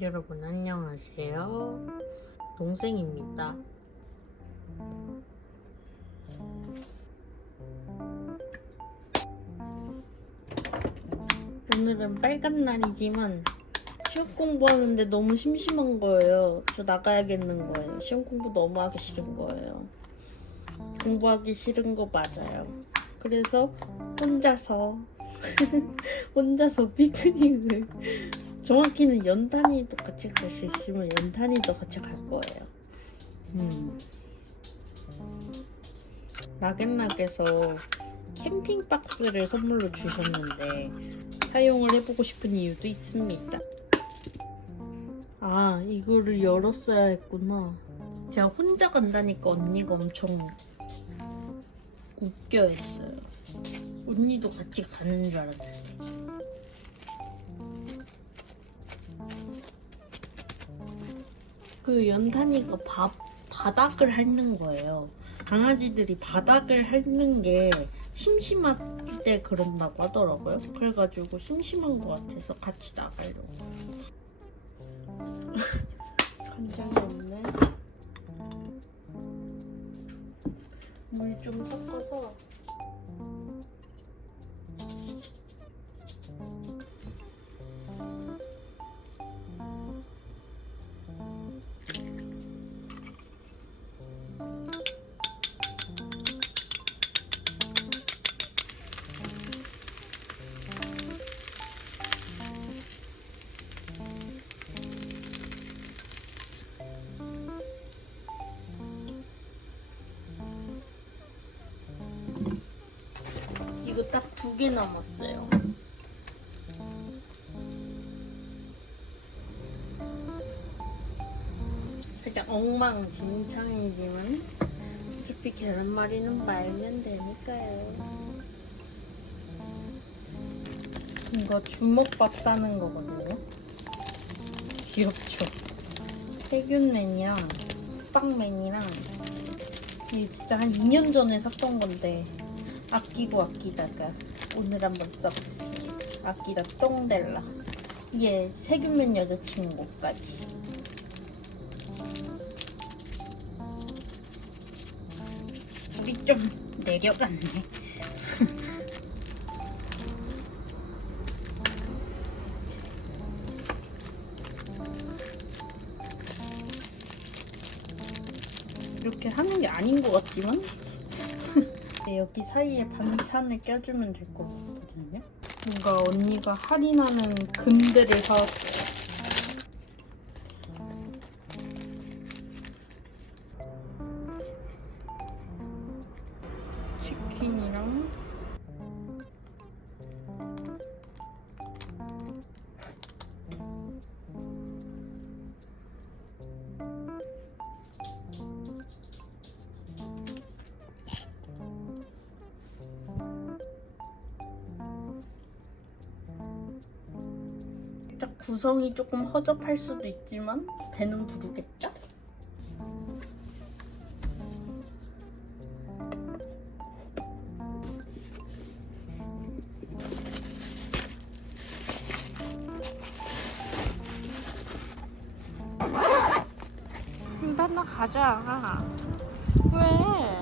여러분 안녕하세요. 동생입니다. 오늘은 빨간 날이지만 시험 공부하는데 너무 심심한 거예요. 저 나가야겠는 거예요. 시험 공부 너무 하기 싫은 거예요. 공부하기 싫은 거 맞아요. 그래서 혼자서 혼자서 피크닉을 정확히는 연탄이도 같이 갈 수 있으면 연탄이도 같이 갈 거예요. 음. 락앤락에서 캠핑 박스를 선물로 주셨는데 사용을 해보고 싶은 이유도 있습니다. 아, 이거를 열었어야 했구나. 제가 혼자 간다니까 언니가 엄청 웃겨했어요. 언니도 같이 가는 줄 알았는데. 그 연탄이가 바, 바닥을 핥는 거예요. 강아지들이 바닥을 핥는 게 심심할 때 그런다고 하더라고요. 그래가지고 심심한 것 같아서 같이 나가려고. 간장이 없네. 물 좀 섞어서 이거 딱 두 개 남았어요. 살짝 엉망진창이지만 어차피 계란말이는 말면 되니까요. 이거 주먹밥 싸는 거거든요. 귀엽죠? 세균맨이랑 빵맨이랑 이게 진짜 한 2년 전에 샀던 건데 아끼고 아끼다가 오늘 한번 써보겠습니다. 아끼다 똥델라. 얘 세균맨 여자친구까지. 우리 좀 내려갔네. 이렇게 하는 게 아닌 것 같지만 네, 여기 사이에 반찬을 껴주면 될 것 같거든요. 뭔가 언니가 할인하는 근대를 사왔어요. 살짝 구성이 조금 허접할 수도 있지만 배는 부르겠죠? 나나 가자. 왜?